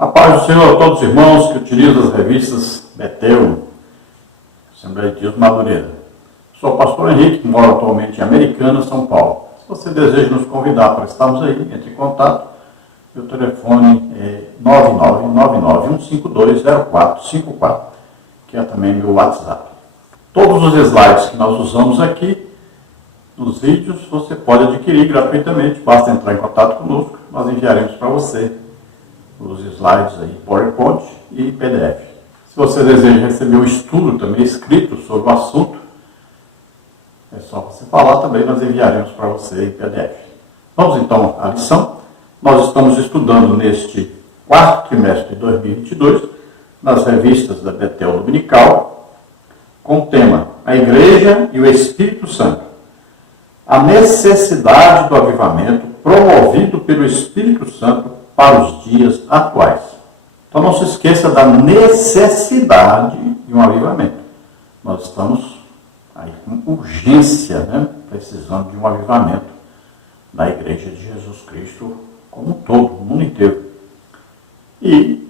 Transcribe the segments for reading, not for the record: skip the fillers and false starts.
A paz do Senhor a todos os irmãos que utilizam as revistas Betel, Assembleia de Deus Madureira. Sou o pastor Henrique, que mora atualmente em Americana, São Paulo. Se você deseja nos convidar para estarmos aí, entre em contato. Meu telefone é 99951520454, que é também meu WhatsApp. Todos os slides que nós usamos aqui, nos vídeos, você pode adquirir gratuitamente. Basta entrar em contato conosco, nós enviaremos para você os slides aí, PowerPoint e PDF. Se você deseja receber um estudo também escrito sobre o assunto, é só você falar também, nós enviaremos para você em PDF. Vamos então à lição. Nós estamos estudando neste quarto trimestre de 2022, nas revistas da Betel Dominical, com o tema A Igreja e o Espírito Santo. A necessidade do avivamento promovido pelo Espírito Santo para os dias atuais. Então não se esqueça da necessidade de um avivamento. Nós estamos aí com urgência, precisando de um avivamento da Igreja de Jesus Cristo como um todo, no mundo inteiro. E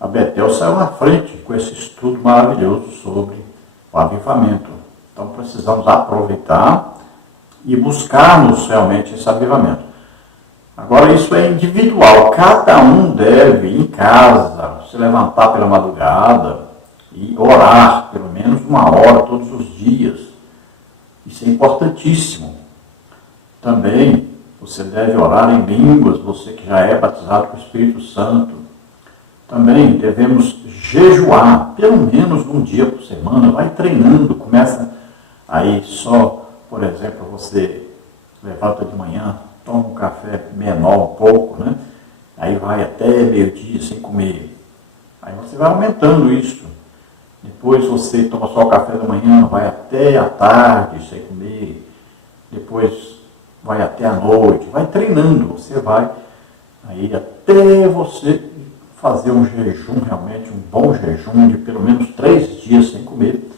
a Betel saiu na frente com esse estudo maravilhoso sobre o avivamento. Então precisamos aproveitar e buscarmos realmente esse avivamento. Agora isso é individual, cada um deve em casa se levantar pela madrugada e orar pelo menos 1 hora todos os dias. Isso é importantíssimo. Também você deve orar em línguas, você que já é batizado com o Espírito Santo. Também devemos jejuar pelo menos 1 dia por semana, vai treinando, começa aí só, por exemplo, você levanta de manhã, toma um café menor um pouco, Aí vai até meio-dia sem comer. Aí você vai aumentando isso. Depois você toma só o café da manhã, vai até a tarde sem comer. Depois vai até a noite. Vai treinando. Você vai aí até você fazer um jejum, realmente um bom jejum de pelo menos 3 dias sem comer.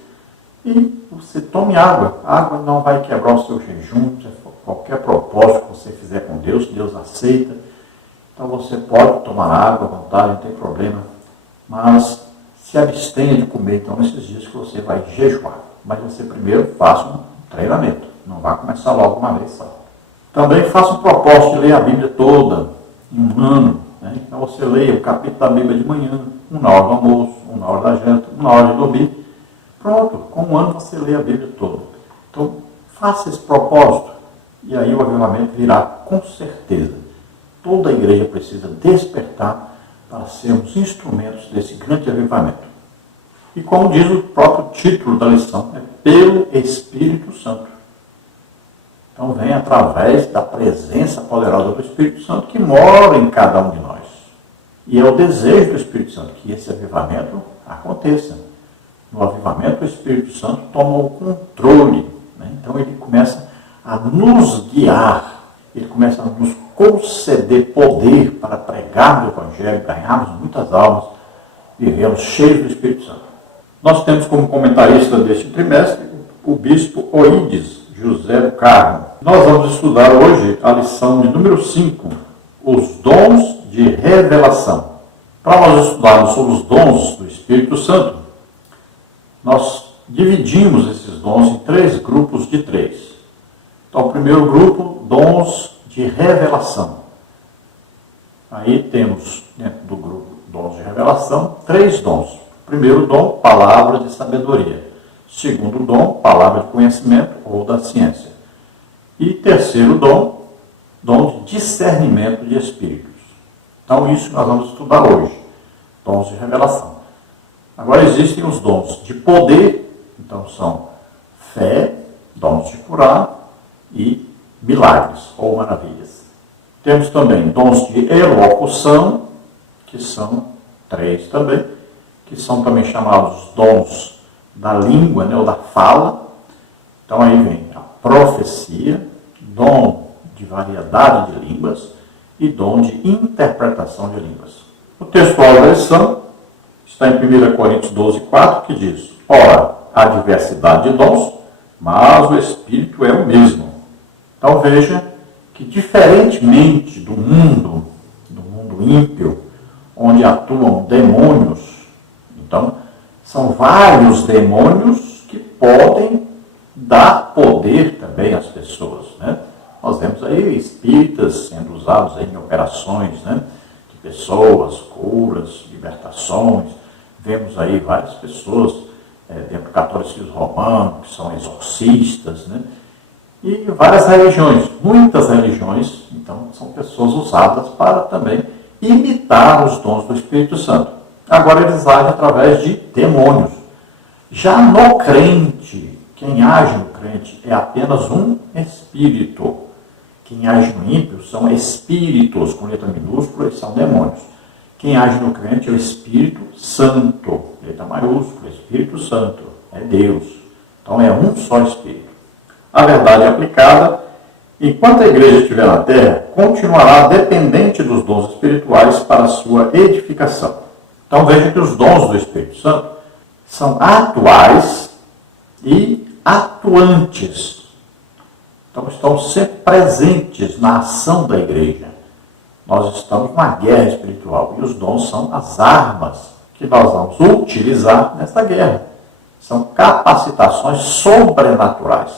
E você tome água. A água não vai quebrar o seu jejum. Qualquer propósito que você fizer com Deus, Deus aceita. Então você pode tomar água à vontade, não tem problema. Mas se abstenha de comer, então, nesses dias que você vai jejuar. Mas você primeiro faça um treinamento. Não vá começar logo uma vez só. Também faça um propósito de ler a Bíblia toda, em 1 ano. Então você leia o capítulo da Bíblia de manhã, 1 hora do almoço, 1 hora da janta, 1 hora de dormir. Pronto, com 1 ano você lê a Bíblia toda. Então faça esse propósito. E aí o avivamento virá com certeza. Toda a igreja precisa despertar para sermos instrumentos desse grande avivamento. E como diz o próprio título da lição, é pelo Espírito Santo. Então vem através da presença poderosa do Espírito Santo que mora em cada um de nós. E é o desejo do Espírito Santo que esse avivamento aconteça. No avivamento o Espírito Santo toma o controle. Então ele começa a nos guiar, ele começa a nos conceder poder para pregar o Evangelho, ganharmos muitas almas, vivemos cheios do Espírito Santo. Nós temos como comentarista deste trimestre o bispo Oídes José do Carmo. Nós vamos estudar hoje a lição de número 5, os dons de revelação. Para nós estudarmos sobre os dons do Espírito Santo, nós dividimos esses dons em 3 grupos de 3. Então, o primeiro grupo, dons de revelação. Aí temos, dentro do grupo dons de revelação, 3 dons. Primeiro dom, palavra de sabedoria. Segundo dom, palavra de conhecimento ou da ciência. E terceiro dom, dom de discernimento de espíritos. Então, isso nós vamos estudar hoje. Dons de revelação. Agora, existem os dons de poder. Então, são fé, dons de curar e milagres ou maravilhas. Temos também dons de elocução, que são 3 também, que são também chamados dons da língua, ou da fala. Então aí vem a profecia, dom de variedade de línguas e dom de interpretação de línguas. O textual da lição está em 1 Coríntios 12:4, que diz: ora, há diversidade de dons, mas o Espírito é o mesmo. Então veja que, diferentemente do mundo ímpio, onde atuam demônios. Então, são vários demônios que podem dar poder também às pessoas, né? Nós vemos aí espíritas sendo usados aí em operações, né, de pessoas, curas, libertações. Vemos aí várias pessoas dentro do catolicismo romano que são exorcistas, né? E várias religiões, muitas religiões, então, são pessoas usadas para também imitar os dons do Espírito Santo. Agora eles agem através de demônios. Já no crente, quem age no crente é apenas um espírito. Quem age no ímpio são espíritos, com letra minúscula, e são demônios. Quem age no crente é o Espírito Santo, letra maiúscula, Espírito Santo, é Deus. Então é um só Espírito. A verdade aplicada, enquanto a igreja estiver na terra, continuará dependente dos dons espirituais para a sua edificação. Então veja que os dons do Espírito Santo são atuais e atuantes. Então estão sempre presentes na ação da igreja. Nós estamos numa guerra espiritual e os dons são as armas que nós vamos utilizar nessa guerra. São capacitações sobrenaturais.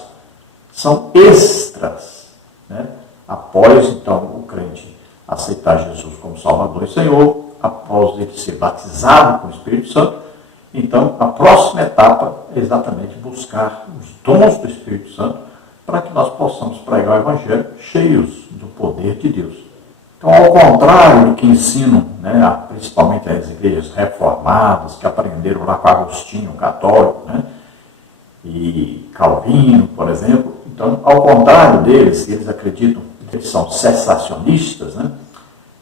São extras, né? Após, então, o crente aceitar Jesus como Salvador e Senhor, após ele ser batizado com o Espírito Santo, então a próxima etapa é exatamente buscar os dons do Espírito Santo para que nós possamos pregar o Evangelho cheios do poder de Deus. Então, ao contrário do que ensinam, né, principalmente as igrejas reformadas, que aprenderam lá com Agostinho, católico, né, e Calvino, por exemplo. Então, ao contrário deles, eles acreditam que eles são cessacionistas, né,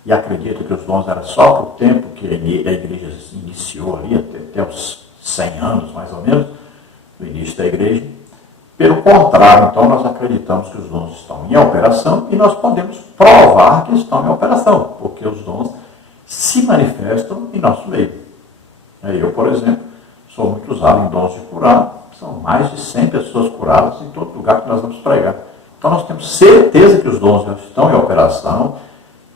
e acreditam que os dons eram só para o tempo que a igreja iniciou ali, até os 100 anos, mais ou menos, do início da igreja. Pelo contrário, então, nós acreditamos que os dons estão em operação e nós podemos provar que estão em operação, porque os dons se manifestam em nosso meio. Eu, por exemplo, sou muito usado em dons de curar. São mais de 100 pessoas curadas em todo lugar que nós vamos pregar. Então, nós temos certeza que os dons já estão em operação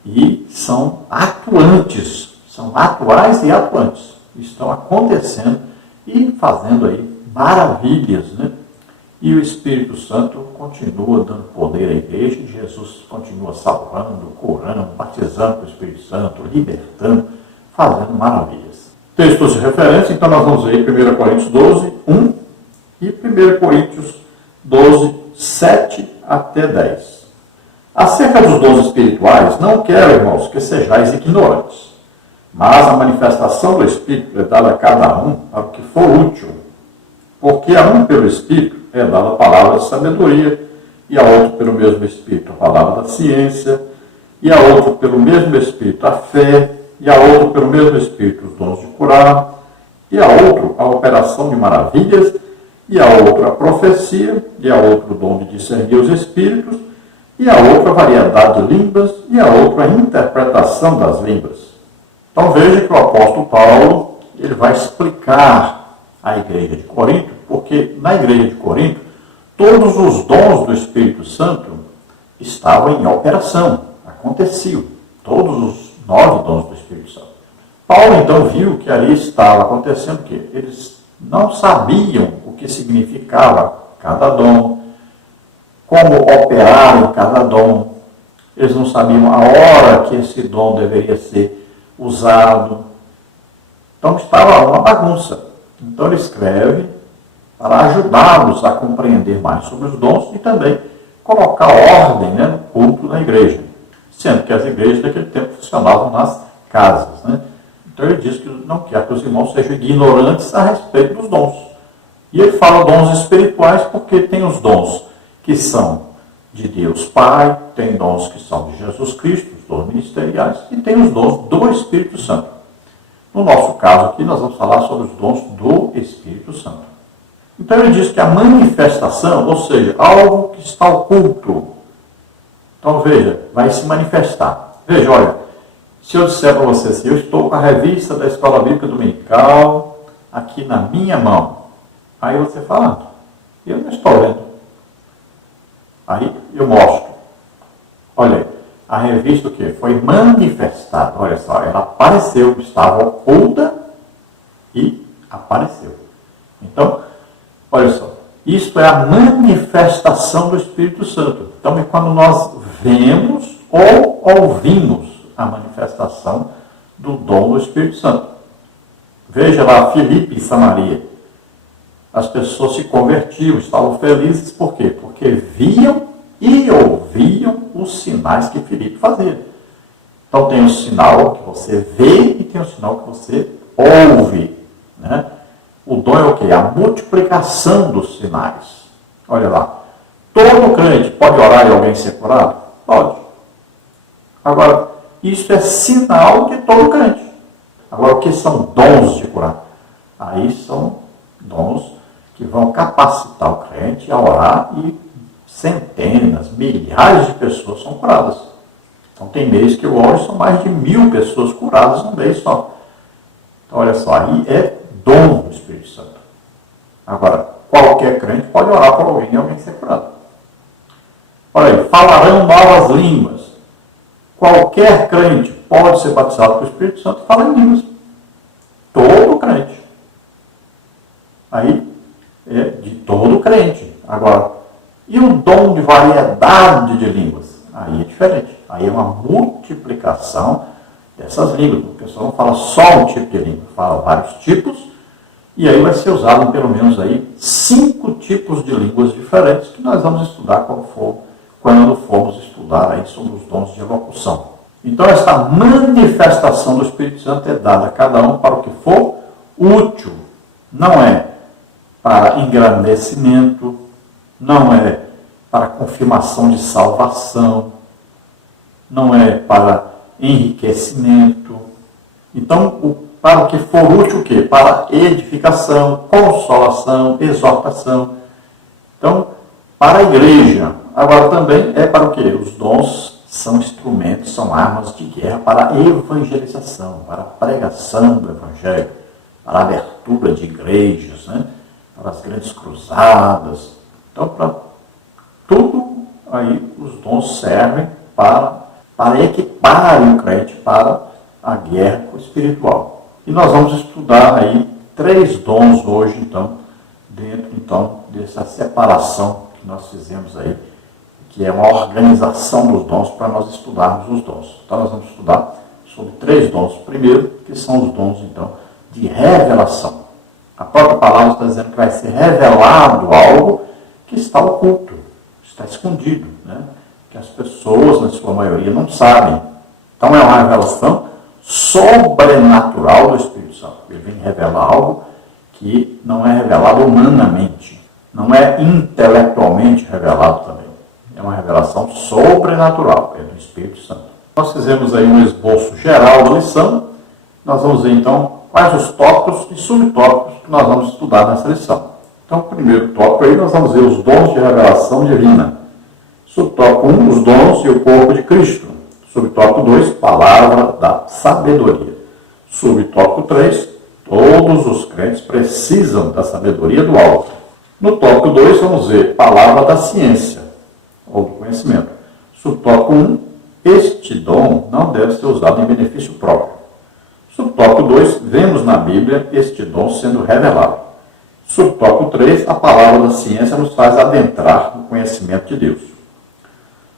e são atuantes, são atuais e atuantes. Estão acontecendo e fazendo aí maravilhas, né? E o Espírito Santo continua dando poder à igreja, e Jesus continua salvando, curando, batizando com o Espírito Santo, libertando, fazendo maravilhas. Textos de referência, então nós vamos ver 1 Coríntios 12, 1 e 1 Coríntios 12, 7 até 10. Acerca dos dons espirituais, não quero, irmãos, que sejais ignorantes, mas a manifestação do Espírito é dada a cada um para o que for útil, porque a um pelo Espírito é dada a palavra de sabedoria, e a outro pelo mesmo Espírito a palavra da ciência, e a outro pelo mesmo Espírito a fé, e a outro pelo mesmo Espírito os dons de curar, e a outro a operação de maravilhas, e a outro a profecia, e a outro o dom de discernir os Espíritos, e a outra a variedade de línguas, e a outra a interpretação das línguas. Então veja que o apóstolo Paulo ele vai explicar a igreja de Corinto, porque na igreja de Corinto todos os dons do Espírito Santo estavam em operação, aconteciam, todos os 9 dons do Espírito Santo. Paulo então viu que ali estava acontecendo o quê? Eles não sabiam o que significava cada dom, como operar em cada dom. Eles não sabiam a hora que esse dom deveria ser usado. Então estava uma bagunça. Então ele escreve para ajudá-los a compreender mais sobre os dons e também colocar ordem, né, no culto da igreja. Sendo que as igrejas daquele tempo funcionavam nas casas, né? Então ele diz que não quer que os irmãos sejam ignorantes a respeito dos dons. E ele fala dons espirituais porque tem os dons que são de Deus Pai, tem dons que são de Jesus Cristo, os dons ministeriais, e tem os dons do Espírito Santo. No nosso caso aqui, nós vamos falar sobre os dons do Espírito Santo. Então ele diz que a manifestação, ou seja, algo que está oculto, então veja, vai se manifestar. Veja, olha, se eu disser para você assim, eu estou com a revista da Escola Bíblica Dominical aqui na minha mão, aí você fala, eu não estou vendo. Aí eu mostro. Olha, a revista o quê? Foi manifestada. Olha só, ela apareceu, estava oculta e apareceu. Então, olha só, isto é a manifestação do Espírito Santo. Então, é quando nós vemos ou ouvimos a manifestação do dom do Espírito Santo. Veja lá, Filipe e Samaria. As pessoas se convertiam, estavam felizes, por quê? Porque viam e ouviam os sinais que Filipe fazia. Então tem o sinal que você vê e tem o sinal que você ouve. Né? O dom é o quê? A multiplicação dos sinais. Olha lá. Todo crente pode orar e alguém ser curado? Pode. Agora, isso é sinal de todo crente. Agora, o que são dons de curar? Aí são dons que vão capacitar o crente a orar e centenas, milhares de pessoas são curadas. Então, tem mês que eu oro e são mais de 1000 pessoas curadas num mês só. Então, olha só, aí é dom do Espírito Santo. Agora, qualquer crente pode orar por alguém e alguém ser curado. Olha aí, falarão novas línguas. Qualquer crente pode ser batizado com o Espírito Santo e falar em línguas. Todo crente. Aí, é de todo crente. Agora, e o dom de variedade de línguas? Aí é diferente. Aí é uma multiplicação dessas línguas. O pessoal não fala só um tipo de língua, fala vários tipos, e aí vai ser usado em pelo menos aí 5 tipos de línguas diferentes que nós vamos estudar quando formos estudar aí sobre os dons de elocução. Então, esta manifestação do Espírito Santo é dada a cada um para o que for útil. Não é para engrandecimento, não é para confirmação de salvação, não é para enriquecimento. Então, para o que for útil, o quê? Para edificação, consolação, exortação. Então, para a igreja. Agora também é para o quê? Os dons são instrumentos, são armas de guerra para a evangelização, para a pregação do Evangelho, para a abertura de igrejas, né? Para as grandes cruzadas. Então, para tudo aí os dons servem para equipar o crente para a guerra espiritual. E nós vamos estudar aí 3 dons hoje, então, dentro então dessa separação que nós fizemos aí, que é uma organização dos dons para nós estudarmos os dons. Então nós vamos estudar sobre 3 dons. Primeiro, que são os dons, então, de revelação. A própria palavra está dizendo que vai ser revelado algo que está oculto, está escondido, né? Que as pessoas, na sua maioria, não sabem. Então é uma revelação sobrenatural do Espírito Santo. Ele vem revelar algo que não é revelado humanamente, não é intelectualmente revelado também. É uma revelação sobrenatural, é do Espírito Santo. Nós fizemos aí um esboço geral da lição. Nós vamos ver então quais os tópicos e subtópicos que nós vamos estudar nessa lição. Então, o primeiro tópico aí nós vamos ver os dons de revelação divina. Subtópico 1, os dons e o corpo de Cristo. Subtópico 2, palavra da sabedoria. Subtópico 3, todos os crentes precisam da sabedoria do alto. No tópico 2, vamos ver palavra da ciência, ou do conhecimento. Subtópico 1, este dom não deve ser usado em benefício próprio. Subtópico 2, vemos na Bíblia este dom sendo revelado. Subtópico 3, a palavra da ciência nos faz adentrar no conhecimento de Deus.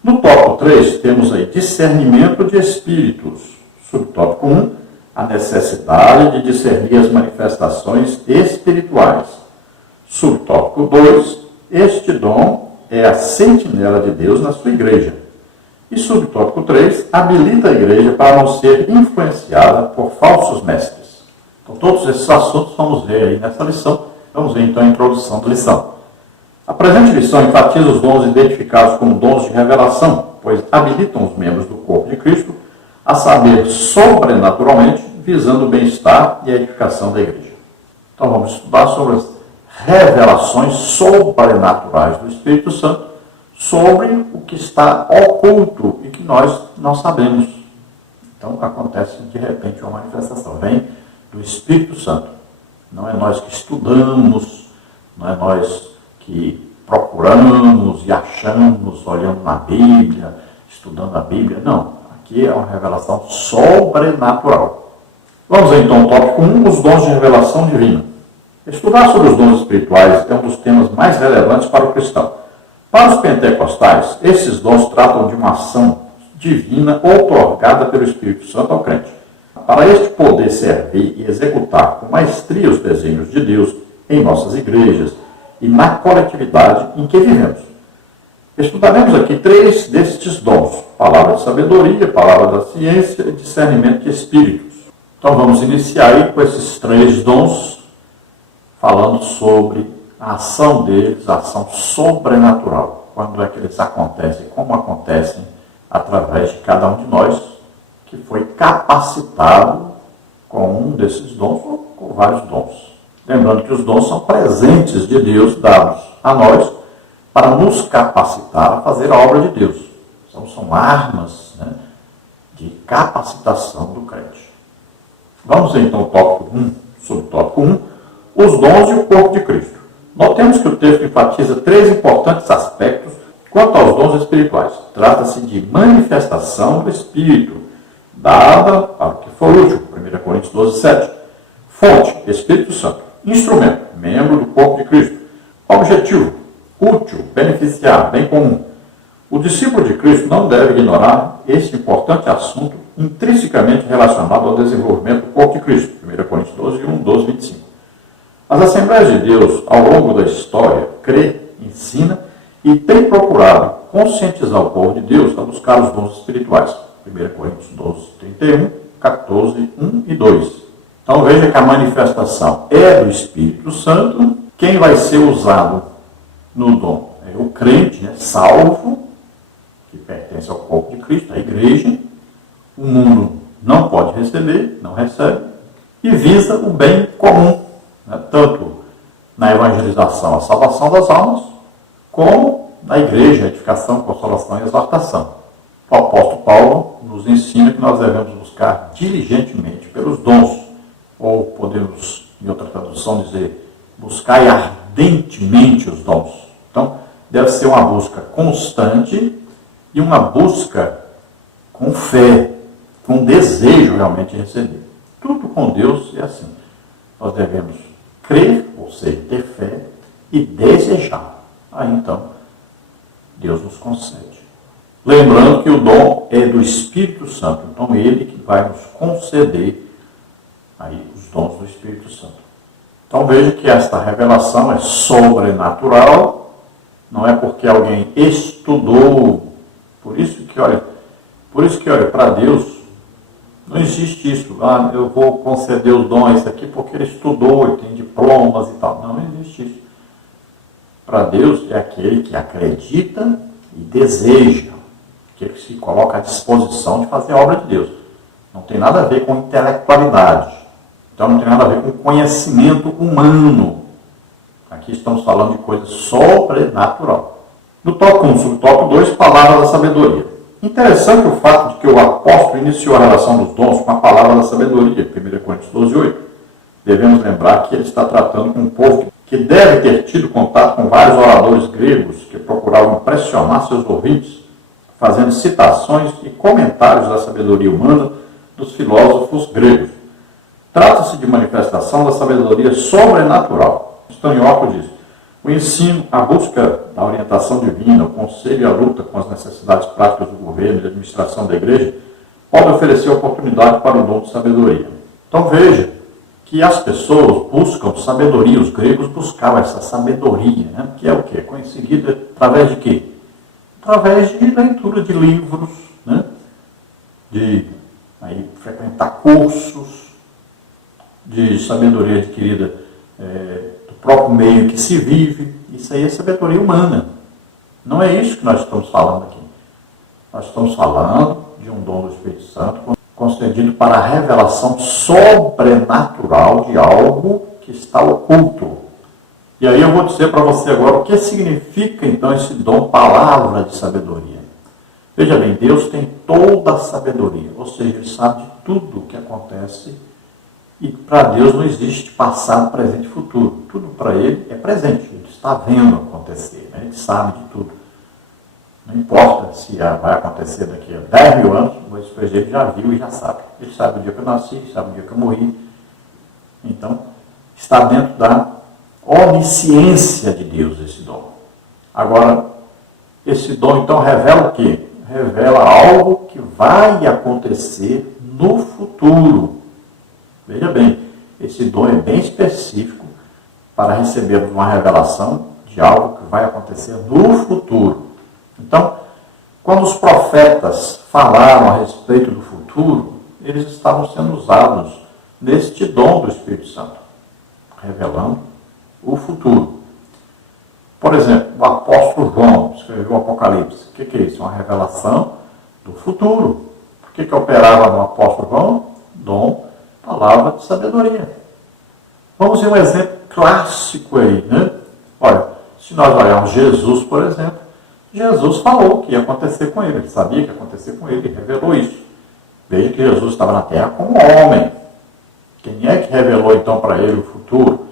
No tópico 3, temos aí discernimento de espíritos. Subtópico 1, a necessidade de discernir as manifestações espirituais. Subtópico 2, este dom é a sentinela de Deus na sua igreja. E subtópico 3, habilita a igreja para não ser influenciada por falsos mestres. Então, todos esses assuntos vamos ver aí nessa lição. Vamos ver então a introdução da lição. A presente lição enfatiza os dons identificados como dons de revelação, pois habilitam os membros do corpo de Cristo a saber sobrenaturalmente, visando o bem-estar e a edificação da igreja. Então vamos estudar sobre as revelações sobrenaturais do Espírito Santo, sobre o que está oculto e que nós não sabemos. Então acontece de repente uma manifestação, vem do Espírito Santo. Não é nós que estudamos, não é nós que procuramos e achamos, olhando na Bíblia, estudando a Bíblia, não. Aqui é uma revelação sobrenatural. Vamos então ao tópico 1, os dons de revelação divina. Estudar sobre os dons espirituais é um dos temas mais relevantes para o cristão. Para os pentecostais, esses dons tratam de uma ação divina outorgada pelo Espírito Santo ao crente, para este poder servir e executar com maestria os desígnios de Deus em nossas igrejas e na coletividade em que vivemos. Estudaremos aqui 3 destes dons: palavra de sabedoria, palavra da ciência e discernimento de espíritos. Então vamos iniciar aí com esses 3 dons, falando sobre a ação deles, a ação sobrenatural. Quando é que eles acontecem, como acontecem, através de cada um de nós, que foi capacitado com um desses dons ou com vários dons. Lembrando que os dons são presentes de Deus dados a nós para nos capacitar a fazer a obra de Deus. Então, são armas, né, de capacitação do crente. Vamos então ao tópico 1, subtópico 1, os dons e o corpo de Cristo. Notemos que o texto enfatiza 3 importantes aspectos quanto aos dons espirituais. Trata-se de manifestação do Espírito, dada para o que for útil, 1 Coríntios 12, 7. Fonte, Espírito Santo. Instrumento, membro do corpo de Cristo. Objetivo, útil, beneficiar, bem comum. O discípulo de Cristo não deve ignorar este importante assunto intrinsecamente relacionado ao desenvolvimento do corpo de Cristo, 1 Coríntios 12, 1, 12, 25. As Assembleias de Deus, ao longo da história, crê, ensina e tem procurado conscientizar o povo de Deus a buscar os dons espirituais. 1 Coríntios 12, 31, 14, 1 e 2. Então veja que a manifestação é do Espírito Santo. Quem vai ser usado no dom é o crente, né, salvo, que pertence ao corpo de Cristo, a igreja. O mundo não pode receber, não recebe, e visa o bem comum, né, tanto na evangelização, a salvação das almas, como na igreja, a edificação, consolação e exortação. O apóstolo Paulo nos ensina que nós devemos buscar diligentemente pelos dons, ou podemos, em outra tradução, dizer, buscar ardentemente os dons. Então, deve ser uma busca constante e uma busca com fé, com desejo realmente de receber. Tudo com Deus é assim. Nós devemos crer, ou seja, ter fé e desejar. Aí então, Deus nos concede. Lembrando que o dom é do Espírito Santo. Então, Ele que vai nos conceder aí os dons do Espírito Santo. Então, veja que esta revelação é sobrenatural. Não é porque alguém estudou. Por isso que, olha, para Deus, não existe isso. Ah, eu vou conceder os dons aqui porque ele estudou, ele tem diplomas e tal. Não existe isso. Para Deus é aquele que acredita e deseja, aquele que se coloca à disposição de fazer a obra de Deus. Não tem nada a ver com intelectualidade. Então não tem nada a ver com conhecimento humano. Aqui estamos falando de coisa sobrenatural. No tópico 1, subtópico 2, palavra da sabedoria. Interessante o fato de que o apóstolo iniciou a relação dos dons com a palavra da sabedoria, 1 Coríntios 12, 8. Devemos lembrar que ele está tratando com um povo que deve ter tido contato com vários oradores gregos que procuravam impressionar seus ouvintes, fazendo citações e comentários da sabedoria humana dos filósofos gregos. Trata-se de manifestação da sabedoria sobrenatural. Staniocco diz: o ensino, a busca da orientação divina, o conselho e a luta com as necessidades práticas do governo e da administração da igreja pode oferecer oportunidade para o dom de sabedoria. Então veja que as pessoas buscam sabedoria, os gregos buscavam essa sabedoria, né? Que é o quê? Conseguida através de quê? Através de leitura de livros, né? De aí, frequentar cursos, de sabedoria adquirida do próprio meio que se vive. Isso aí é sabedoria humana. Não é isso que nós estamos falando aqui. Nós estamos falando de um dom do Espírito Santo concedido para a revelação sobrenatural de algo que está oculto. E aí eu vou dizer para você agora o que significa então esse dom, palavra de sabedoria. Veja bem, Deus tem toda a sabedoria, ou seja, Ele sabe de tudo o que acontece. E para Deus não existe passado, presente e futuro. Tudo para Ele é presente. Ele está vendo acontecer, né? Ele sabe de tudo. Não importa se vai acontecer daqui a 10 mil anos, o Espírito dele já viu e já sabe. Ele sabe o dia que eu nasci, sabe o dia que eu morri. Então, está dentro da onisciência de Deus esse dom. Agora, esse dom então revela o quê? Revela algo que vai acontecer no futuro. Veja bem, esse dom é bem específico para recebermos uma revelação de algo que vai acontecer no futuro. Então, quando os profetas falaram a respeito do futuro, eles estavam sendo usados neste dom do Espírito Santo, revelando o futuro. Por exemplo, o apóstolo João escreveu o Apocalipse. O que é isso? Uma revelação do futuro. O que operava no apóstolo João? Dom, palavra de sabedoria. Vamos ver um exemplo clássico aí, né? Olha, se nós olharmos Jesus, por exemplo, Jesus falou o que ia acontecer com ele. Ele sabia que ia acontecer com ele, revelou isso. Veja que Jesus estava na terra como homem. Quem é que revelou então para ele o futuro?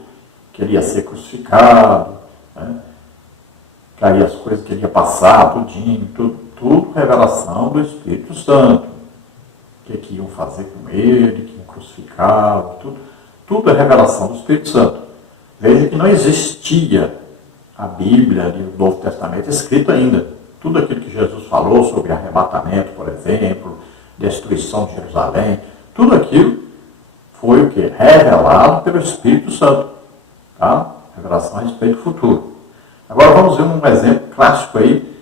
Que ele ia ser crucificado, né? Que aí as coisas que ele ia passar, tudo revelação do Espírito Santo. O que iam fazer com ele, que iam crucificá-lo, tudo é revelação do Espírito Santo. Veja que não existia a Bíblia e o Novo Testamento escrito ainda. Tudo aquilo que Jesus falou sobre arrebatamento, por exemplo, destruição de Jerusalém, tudo aquilo foi o que? Revelado pelo Espírito Santo. Tá? Revelação a respeito do futuro. Agora vamos ver um exemplo clássico aí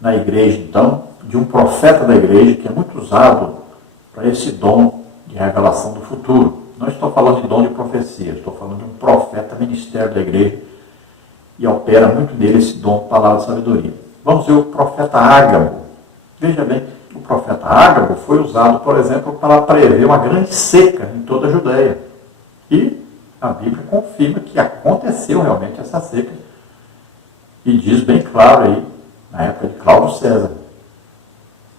na igreja, então, de um profeta da igreja que é muito usado para esse dom de revelação do futuro. Não estou falando de dom de profecia, estou falando de um profeta ministério da igreja e opera muito nele esse dom de palavra de sabedoria. Vamos ver o profeta Ágabo. Veja bem, o profeta Ágabo foi usado, por exemplo, para prever uma grande seca em toda a Judéia. E a Bíblia confirma que aconteceu realmente essa seca. E diz bem claro aí, na época de Cláudio César.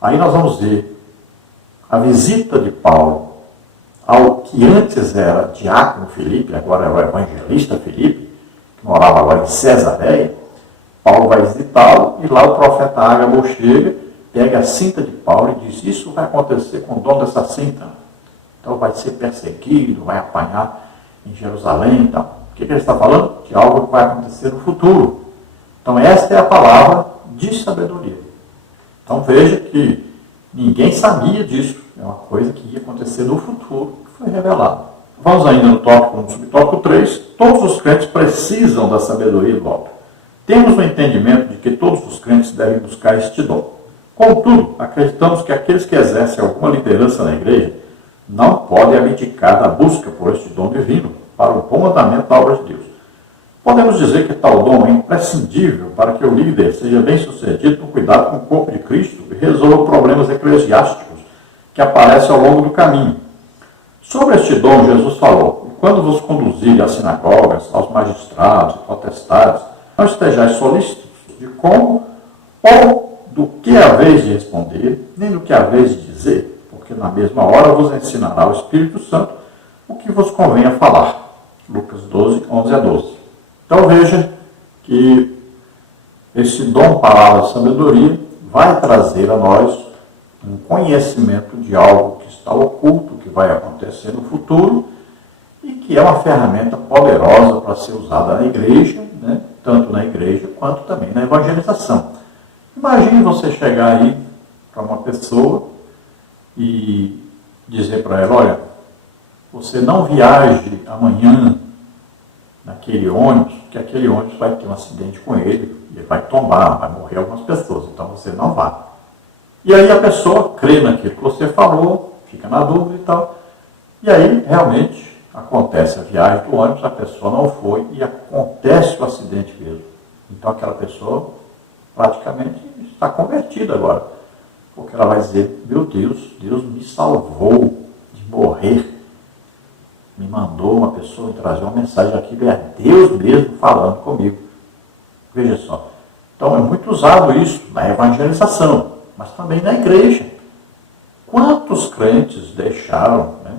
Aí nós vamos ver a visita de Paulo ao que antes era diácono Filipe, agora é o evangelista Filipe, que morava agora em Cesareia. Paulo vai visitá-lo e lá o profeta Ágabo chega, pega a cinta de Paulo e diz: isso vai acontecer com o dono dessa cinta. Então vai ser perseguido, vai apanhar em Jerusalém e tal. O que ele está falando? De algo que vai acontecer no futuro. Então esta é a palavra de sabedoria. Então veja que ninguém sabia disso. É uma coisa que ia acontecer no futuro, que foi revelado. Vamos ainda no subtópico 3. Todos os crentes precisam da sabedoria do alto. Temos o entendimento de que todos os crentes devem buscar este dom. Contudo, acreditamos que aqueles que exercem alguma liderança na igreja não podem abdicar da busca por este dom divino para o bom andamento da obra de Deus. Podemos dizer que tal dom é imprescindível para que o líder seja bem sucedido no cuidado com o corpo de Cristo e resolva problemas eclesiásticos que aparecem ao longo do caminho. Sobre este dom, Jesus falou: quando vos conduzirem às sinagogas, aos magistrados e potestades, não estejais solícitos de como ou do que haveis de responder, nem do que haveis de dizer, porque na mesma hora vos ensinará o Espírito Santo o que vos convém a falar. Lucas 12, 11 a 12. Então veja que esse dom, palavra de sabedoria, vai trazer a nós um conhecimento de algo que está oculto, que vai acontecer no futuro, e que é uma ferramenta poderosa para ser usada na igreja, né? Tanto na igreja quanto também na evangelização. Imagine você chegar aí para uma pessoa e dizer para ela: olha, você não viaje amanhã naquele ônibus, que aquele ônibus vai ter um acidente com ele, e ele vai tombar, vai morrer algumas pessoas, então você não vá. E aí a pessoa crê naquilo que você falou, fica na dúvida e tal, e aí realmente acontece a viagem do ônibus, a pessoa não foi e acontece o acidente mesmo. Então aquela pessoa praticamente está convertida agora, porque ela vai dizer: meu Deus, Deus me salvou de morrer, me mandou uma pessoa me trazer uma mensagem aqui, é Deus mesmo falando comigo. Veja só. Então é muito usado isso na evangelização, mas também na igreja. Quantos crentes deixaram, né,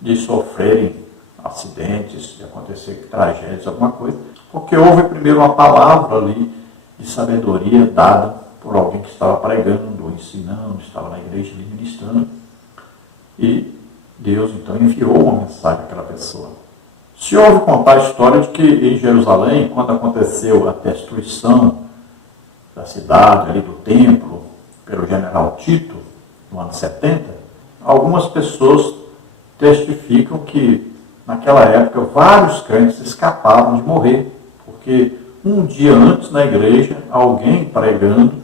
de sofrerem acidentes, de acontecer tragédias, alguma coisa, porque houve primeiro uma palavra ali de sabedoria dada por alguém que estava pregando, ou ensinando, estava na igreja ali ministrando, e Deus então enviou uma mensagem àquela pessoa. Se ouve contar a história de que em Jerusalém, quando aconteceu a destruição da cidade, ali do templo, pelo general Tito, no ano 70, algumas pessoas testificam que, naquela época, vários crentes escapavam de morrer, porque um dia antes, na igreja, alguém pregando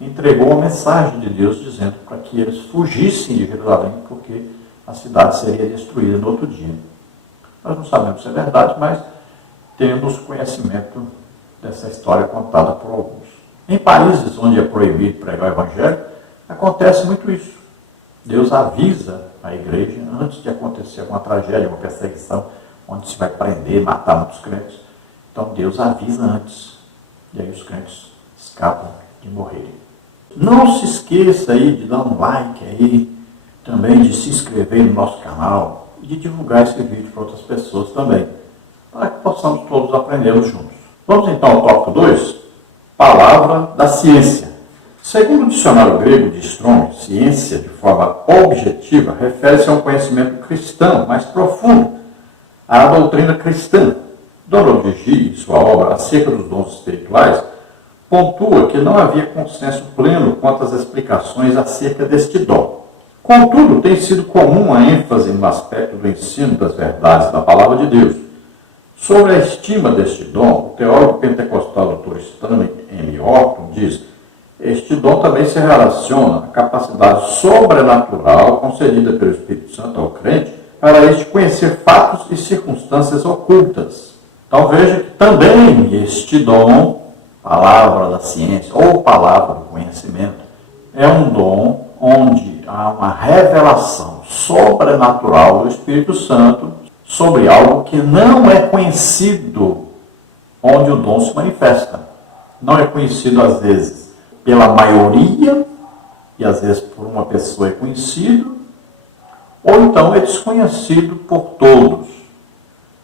entregou uma mensagem de Deus dizendo para que eles fugissem de Jerusalém, porque a cidade seria destruída no outro dia. Nós não sabemos se é verdade, mas temos conhecimento dessa história contada por alguns. Em países onde é proibido pregar o evangelho, acontece muito isso. Deus avisa a igreja antes de acontecer uma tragédia, uma perseguição, onde se vai prender, matar muitos crentes. Então Deus avisa antes, e aí os crentes escapam de morrerem. Não se esqueça aí de dar um like aí, também de se inscrever no nosso canal e de divulgar esse vídeo para outras pessoas também, para que possamos todos aprendermos juntos. Vamos então ao tópico 2, palavra da ciência. Segundo o dicionário grego de Strong, ciência, de forma objetiva, refere-se a um conhecimento cristão mais profundo, à doutrina cristã. Donald G., em sua obra Acerca dos Dons Espirituais, pontua que não havia consenso pleno quanto às explicações acerca deste dom. Contudo, tem sido comum a ênfase no aspecto do ensino das verdades da Palavra de Deus. Sobre a estima deste dom, o teólogo pentecostal Dr. Stanley M. Orton diz: este dom também se relaciona à capacidade sobrenatural concedida pelo Espírito Santo ao crente para este conhecer fatos e circunstâncias ocultas. Então veja que também este dom, palavra da ciência ou palavra do conhecimento, é um dom onde há uma revelação sobrenatural do Espírito Santo sobre algo que não é conhecido, onde o dom se manifesta. Não é conhecido às vezes pela maioria, e às vezes por uma pessoa é conhecido, ou então é desconhecido por todos.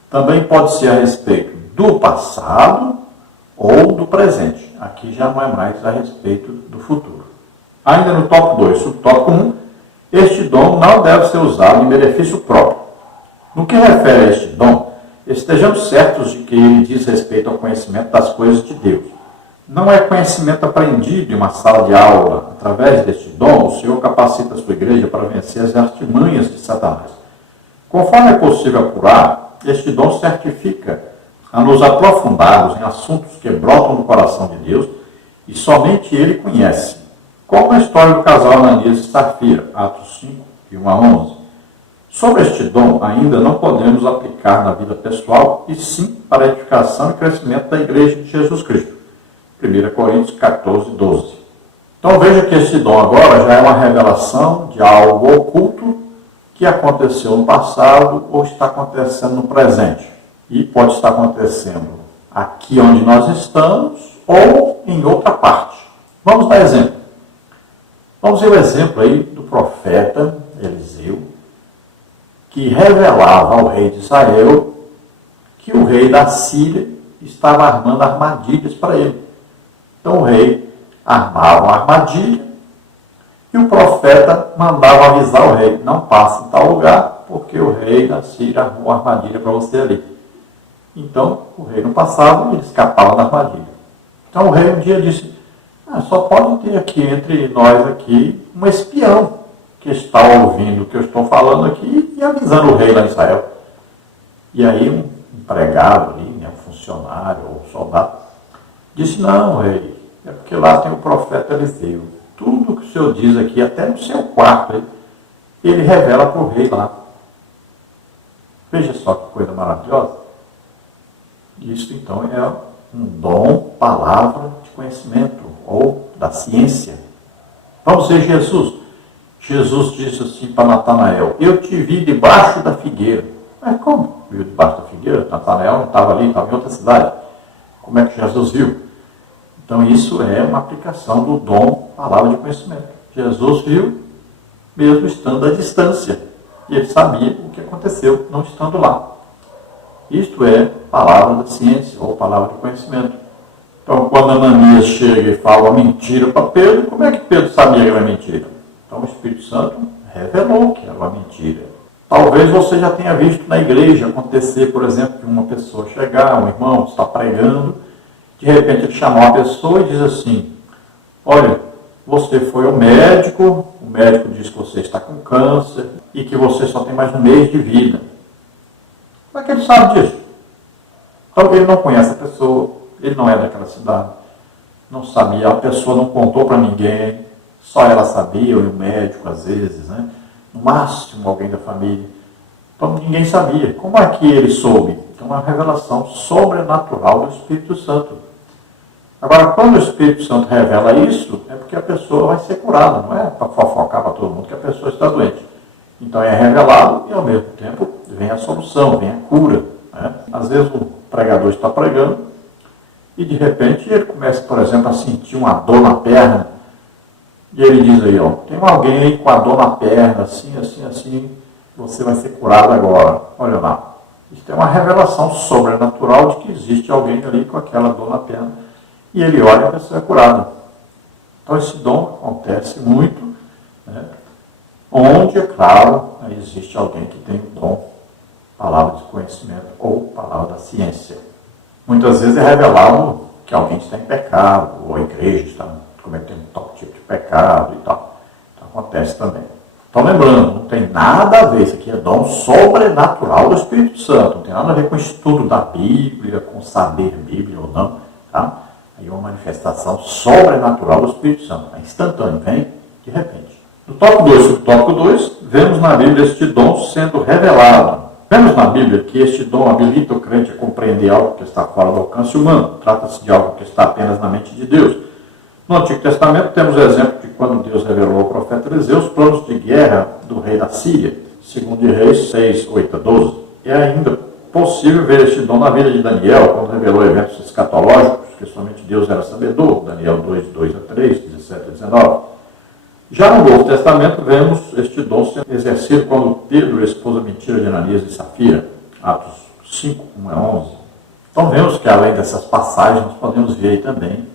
Também pode ser a respeito do passado ou do presente. Aqui já não é mais a respeito do futuro. Ainda no tópico 2, subtópico 1, este dom não deve ser usado em benefício próprio. No que refere a este dom, estejamos certos de que ele diz respeito ao conhecimento das coisas de Deus. Não é conhecimento aprendido em uma sala de aula. Através deste dom, o Senhor capacita a sua igreja para vencer as artimanhas de Satanás. Conforme é possível apurar, este dom certifica a nos aprofundarmos em assuntos que brotam do coração de Deus e somente Ele conhece. Como a história do casal Ananias e Safira, Atos 5, de 1 a 11. Sobre este dom, ainda não podemos aplicar na vida pessoal, e sim para a edificação e crescimento da Igreja de Jesus Cristo. 1 Coríntios 14, 12. Então veja que este dom agora já é uma revelação de algo oculto que aconteceu no passado ou está acontecendo no presente. E pode estar acontecendo aqui onde nós estamos ou em outra parte. Vamos dar exemplo. Vamos ver o exemplo aí do profeta Eliseu, que revelava ao rei de Israel que o rei da Síria estava armando armadilhas para ele. Então o rei armava uma armadilha e o profeta mandava avisar o rei: não passe em tal lugar, porque o rei da Síria armou uma armadilha para você ali. Então o rei não passava e ele escapava da armadilha. Então o rei um dia disse: só pode ter aqui entre nós aqui um espião que está ouvindo o que eu estou falando aqui e avisando o rei lá em Israel. E aí um empregado ali, um funcionário ou um soldado, disse: não, rei, é porque lá tem o profeta Eliseu. Tudo que o senhor diz aqui, até no seu quarto, ele revela para o rei lá. Veja só que coisa maravilhosa. Isso então é um dom, palavra de conhecimento ou da ciência. Vamos ver Jesus. Jesus disse assim para Natanael: eu te vi debaixo da figueira. Mas como? Viu debaixo da figueira? Natanael não estava ali, estava em outra cidade. Como é que Jesus viu? Então isso é uma aplicação do dom, palavra de conhecimento. Jesus viu, mesmo estando à distância. E ele sabia o que aconteceu, não estando lá. Isto é palavra da ciência, ou palavra de conhecimento. Então, quando Ananias chega e fala uma mentira para Pedro, como é que Pedro sabia que era mentira? Então, o Espírito Santo revelou que era uma mentira. Talvez você já tenha visto na igreja acontecer, por exemplo, que uma pessoa chegar, um irmão está pregando, de repente ele chamou a pessoa e diz assim: olha, você foi ao médico, o médico diz que você está com câncer e que você só tem mais um mês de vida. Como é que ele sabe disso? Então ele não conhece a pessoa, ele não é daquela cidade, não sabia, a pessoa não contou para ninguém, só ela sabia, ou o médico às vezes, né? No máximo alguém da família. Então ninguém sabia. Como é que ele soube? É uma revelação sobrenatural do Espírito Santo. Agora, quando o Espírito Santo revela isso, é porque a pessoa vai ser curada, não é para fofocar para todo mundo que a pessoa está doente. Então é revelado e ao mesmo tempo vem a solução, vem a cura. Né? Às vezes o pregador está pregando e de repente ele começa, por exemplo, a sentir uma dor na perna. E ele diz aí, ó, tem alguém aí com a dor na perna, assim, assim, assim, você vai ser curado agora. Olha lá. Isso é uma revelação sobrenatural de que existe alguém ali com aquela dor na perna. E ele olha e a pessoa é curada. Então esse dom acontece muito, né? Onde, é claro, existe alguém que tem o dom, palavra de conhecimento ou palavra da ciência. Muitas vezes é revelado que alguém está em pecado, ou a igreja está cometendo um tal tipo de pecado e tal. Então acontece também. Então lembrando, não tem nada a ver, isso aqui é dom sobrenatural do Espírito Santo, não tem nada a ver com o estudo da Bíblia, com saber Bíblia ou não, tá? Aí uma manifestação sobrenatural do Espírito Santo, é instantâneo, vem de repente. No tópico 2, subtópico 2, vemos na Bíblia este dom sendo revelado. Vemos na Bíblia que este dom habilita o crente a compreender algo que está fora do alcance humano. Trata-se de algo que está apenas na mente de Deus. No Antigo Testamento temos o exemplo de quando Deus revelou ao profeta Eliseu os planos de guerra do rei da Síria, segundo Reis 6, 8 a 12. É ainda possível ver este dom na vida de Daniel, quando revelou eventos escatológicos que somente Deus era sabedor, Daniel 2, 2 a 3, 17 a 19. Já no Novo Testamento vemos este dom sendo exercido quando Pedro expôs a mentira de Ananias e Safira, Atos 5, 1 a 11. Então vemos que além dessas passagens, nós podemos ver aí também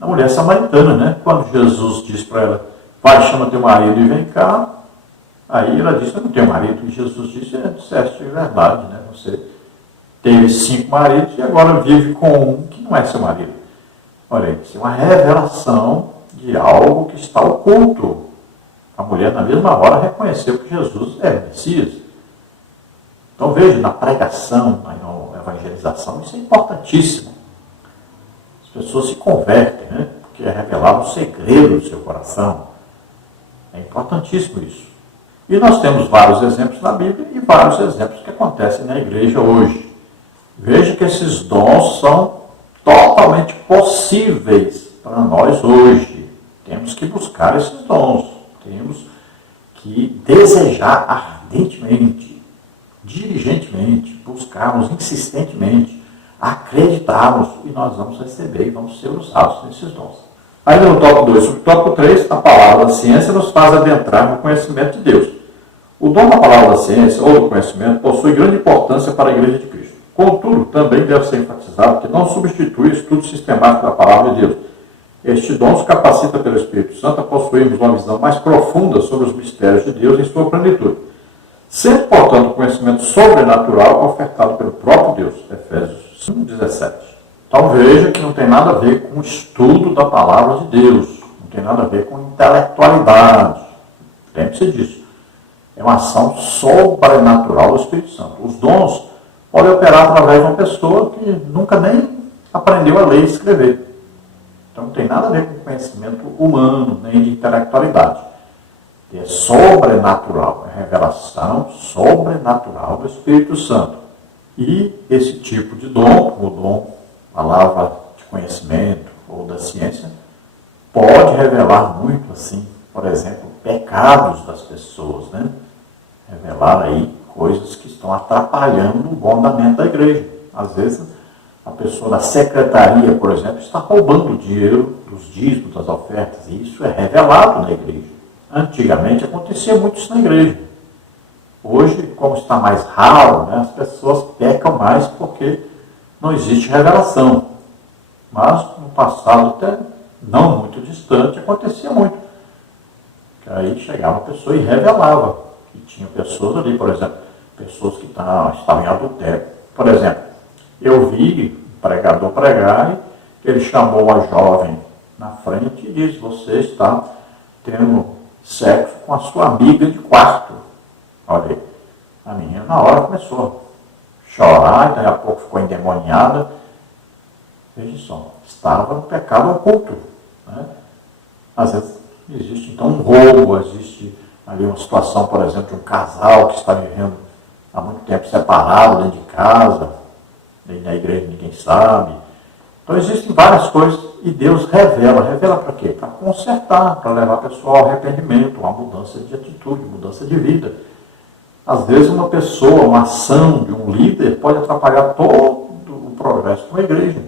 a mulher samaritana, né? Quando Jesus diz para ela, vai, chama teu marido e vem cá. Aí ela disse, eu não tenho marido. E Jesus disse, disseste verdade, né? Você teve 5 maridos e agora vive com um que não é seu marido. Olha, isso é uma revelação de algo que está oculto. A mulher, na mesma hora, reconheceu que Jesus é o Messias. Então, veja, na pregação, na evangelização, isso é importantíssimo. As pessoas se convertem, né? Porque é revelado um segredo do seu coração. É importantíssimo isso. E nós temos vários exemplos na Bíblia e vários exemplos que acontecem na igreja hoje. Veja que esses dons são totalmente possíveis para nós hoje. Temos que buscar esses dons. Temos que desejar ardentemente, diligentemente, buscarmos insistentemente, acreditarmos e nós vamos receber e vamos ser usados nesses dons. Ainda no tópico 2, subtópico 3, a palavra da ciência nos faz adentrar no conhecimento de Deus. O dom da palavra da ciência ou do conhecimento possui grande importância para a Igreja de Cristo. Contudo, também deve ser enfatizado que não substitui o estudo sistemático da palavra de Deus. Este dom nos capacita pelo Espírito Santo a possuirmos uma visão mais profunda sobre os mistérios de Deus em sua plenitude. Sendo, portanto, o conhecimento sobrenatural ofertado pelo próprio Deus. Efésios 5:17. Então veja que não tem nada a ver com o estudo da palavra de Deus. Não tem nada a ver com intelectualidade. Lembre-se disso. É uma ação sobrenatural do Espírito Santo. Os dons podem operar através de uma pessoa que nunca nem aprendeu a ler e escrever. Então não tem nada a ver com conhecimento humano, nem de intelectualidade. É sobrenatural, é revelação sobrenatural do Espírito Santo. E esse tipo de dom, o dom, palavra de conhecimento ou da ciência, pode revelar muito assim, por exemplo, pecados das pessoas, né? Revelar aí coisas que estão atrapalhando o bom andamento da igreja. Às vezes, a pessoa da secretaria, por exemplo, está roubando o dinheiro dos dízimos, das ofertas, e isso é revelado na igreja. Antigamente acontecia muito isso na igreja. Hoje, como está mais raro, né, as pessoas pecam mais porque não existe revelação. Mas no passado, até não muito distante, acontecia muito. Que aí chegava uma pessoa e revelava que tinha pessoas ali, por exemplo, pessoas que estavam em adultério. Por exemplo, eu vi um pregador pregar e ele chamou a jovem na frente e disse: você está tendo sexo com a sua amiga de quarto. Olha aí, a menina na hora começou a chorar e daqui a pouco ficou endemoniada. Veja só, estava no pecado oculto. Né? Às vezes existe então um roubo, existe ali uma situação, por exemplo, de um casal que está vivendo há muito tempo separado dentro de casa, e na igreja ninguém sabe. Então existem várias coisas e Deus revela. Revela para quê? Para consertar, para levar a pessoa ao arrependimento, a mudança de atitude, mudança de vida. Às vezes uma pessoa, uma ação de um líder pode atrapalhar todo o progresso de uma igreja.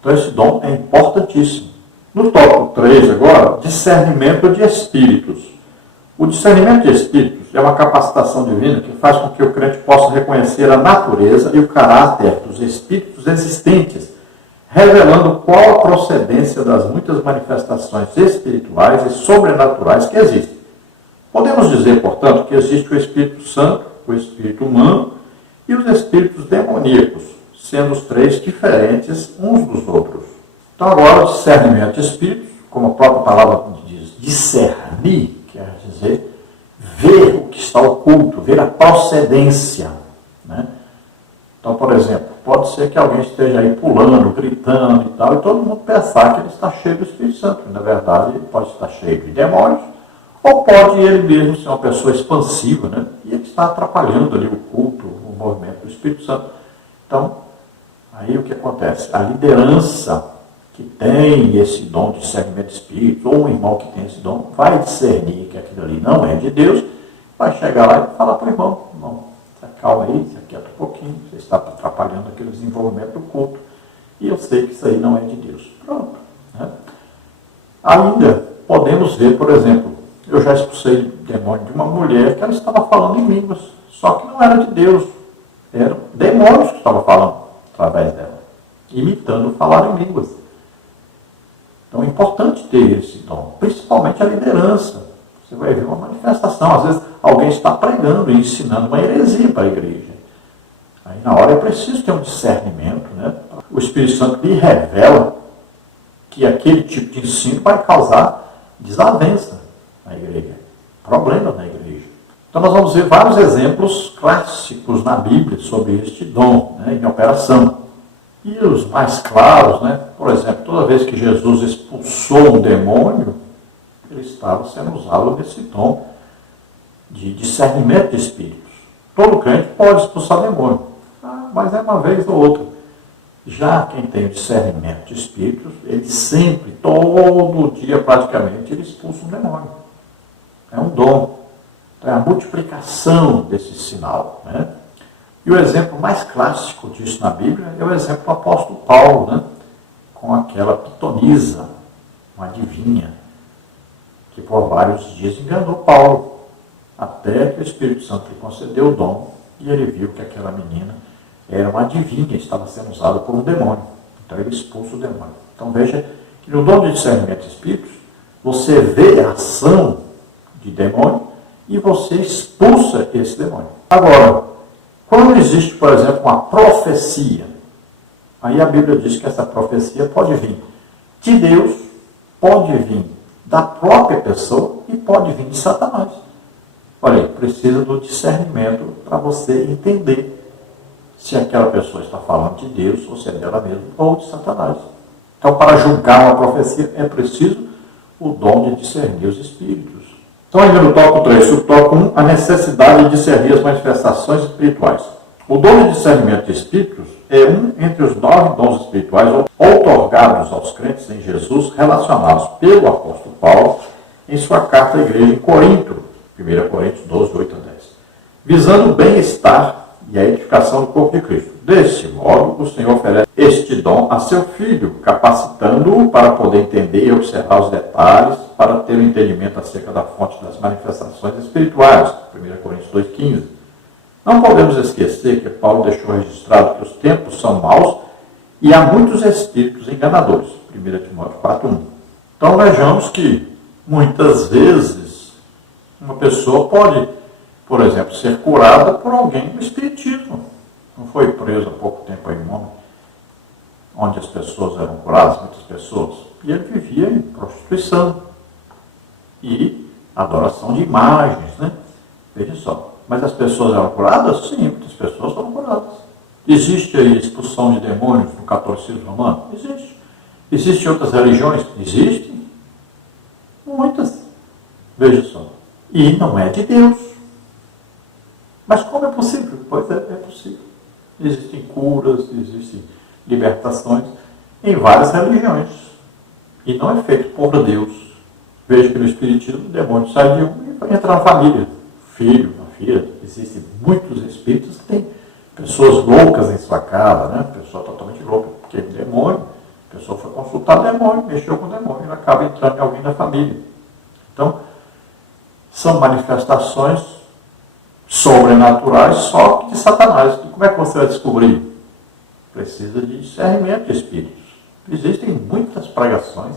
Então esse dom é importantíssimo. No tópico 3 agora, discernimento de espíritos. O discernimento de espíritos é uma capacitação divina que faz com que o crente possa reconhecer a natureza e o caráter dos espíritos existentes, revelando qual a procedência das muitas manifestações espirituais e sobrenaturais que existem. Podemos dizer, portanto, que existe o Espírito Santo, o Espírito humano e os espíritos demoníacos, sendo os três diferentes uns dos outros. Então agora o discernimento de espíritos, como a própria palavra diz, discernir, quer dizer ver o que está oculto, ver a procedência. Né? Então, por exemplo, pode ser que alguém esteja aí pulando, gritando e tal, e todo mundo pensar que ele está cheio do Espírito Santo. Na verdade, ele pode estar cheio de demônios, ou pode ele mesmo ser uma pessoa expansiva, né? E ele está atrapalhando ali o culto, o movimento do Espírito Santo. Então, aí o que acontece? A liderança que tem esse dom de discernimento de espírito, ou um irmão que tem esse dom, vai discernir que aquilo ali não é de Deus, vai chegar lá e falar para o irmão: não, se acalma aí, se aquieta um pouquinho, você está atrapalhando aquele desenvolvimento do culto, e eu sei que isso aí não é de Deus. Pronto. Né? Ainda podemos ver, por exemplo, eu já expulsei demônio de uma mulher que ela estava falando em línguas, só que não era de Deus, eram demônios que estavam falando através dela, imitando falar em línguas. Então é importante ter esse dom, principalmente a liderança. Você vai ver uma manifestação, às vezes alguém está pregando e ensinando uma heresia para a igreja. Aí na hora é preciso ter um discernimento, né? O Espírito Santo lhe revela que aquele tipo de ensino vai causar desavença na igreja, problemas na igreja. Então nós vamos ver vários exemplos clássicos na Bíblia sobre este dom, né, em operação. E os mais claros, né? Por exemplo, toda vez que Jesus expulsou um demônio, ele estava sendo usado nesse dom de discernimento de espíritos. Todo crente pode expulsar demônio, mas é uma vez ou outra. Já quem tem o discernimento de espíritos, ele sempre, todo dia praticamente, ele expulsa um demônio. É um dom. Então é a multiplicação desse sinal, né? E o exemplo mais clássico disso na Bíblia é o exemplo do apóstolo Paulo, né? Com aquela pitonisa, uma adivinha, que por vários dias enganou Paulo, até que o Espírito Santo lhe concedeu o dom e ele viu que aquela menina era uma adivinha, estava sendo usada por um demônio. Então ele expulsa o demônio. Então veja que no dom de discernimento de espíritos, você vê a ação de demônio e você expulsa esse demônio. Agora, quando existe, por exemplo, uma profecia, aí a Bíblia diz que essa profecia pode vir de Deus, pode vir da própria pessoa e pode vir de Satanás. Olha aí, precisa do discernimento para você entender se aquela pessoa está falando de Deus, ou se é dela mesma, ou de Satanás. Então, para julgar uma profecia, é preciso o dom de discernir os espíritos. Então, ainda no tópico 3, subtópico 1, a necessidade de discernir as manifestações espirituais. O dom de discernimento de espíritos é um entre os 9 dons espirituais outorgados aos crentes em Jesus, relacionados pelo apóstolo Paulo em sua carta à igreja em Corinto, 1 Coríntios 12, 8 a 10, visando o bem-estar e a edificação do corpo de Cristo. Deste modo, o Senhor oferece este dom a seu Filho, capacitando-o para poder entender e observar os detalhes, para ter um entendimento acerca da fonte das manifestações espirituais. 1 Coríntios 2,15. Não podemos esquecer que Paulo deixou registrado que os tempos são maus E há muitos espíritos enganadores. 1 Timóteo 4:1. Então vejamos que muitas vezes uma pessoa pode, por exemplo, ser curada por alguém do espiritismo. Não foi preso há pouco tempo aí um homem, onde as pessoas eram curadas, muitas pessoas, e ele vivia em prostituição e adoração de imagens, né? Veja só. Mas as pessoas eram curadas? Sim, muitas pessoas foram curadas. Existe aí expulsão de demônios no catolicismo romano? Existe. Existem outras religiões? Existem. Muitas. Veja só. E não é de Deus. Mas como é possível? Pois é possível. Existem curas, existem libertações em várias religiões. E não é feito por Deus. Veja que no Espiritismo o demônio sai de um e vai entrar na família. Filho, uma filha. Existem muitos espíritos que têm pessoas loucas em sua casa, né? Pessoa totalmente louca, porque é demônio. A pessoa foi consultar o demônio, mexeu com o demônio e acaba entrando em alguém da família. Então, são manifestações sobrenaturais só que de Satanás. E como é que você vai descobrir? Precisa de discernimento de espíritos. Existem muitas pregações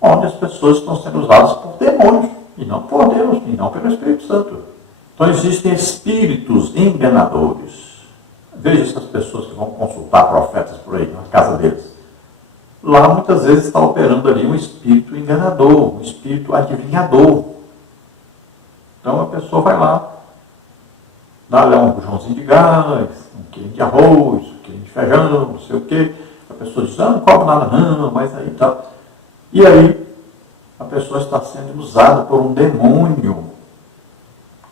onde as pessoas estão sendo usadas por demônios, e não por Deus, e não pelo Espírito Santo. Então existem espíritos enganadores. Veja essas pessoas que vão consultar profetas por aí, na casa deles. Lá muitas vezes está operando ali um espírito enganador, um espírito adivinhador. Então a pessoa vai lá, dá-lhe um bujãozinho de gás, um quilo de arroz, um quilo de feijão, não sei o quê. A pessoa diz, não cobro nada não, mas aí tá. E aí a pessoa está sendo usada por um demônio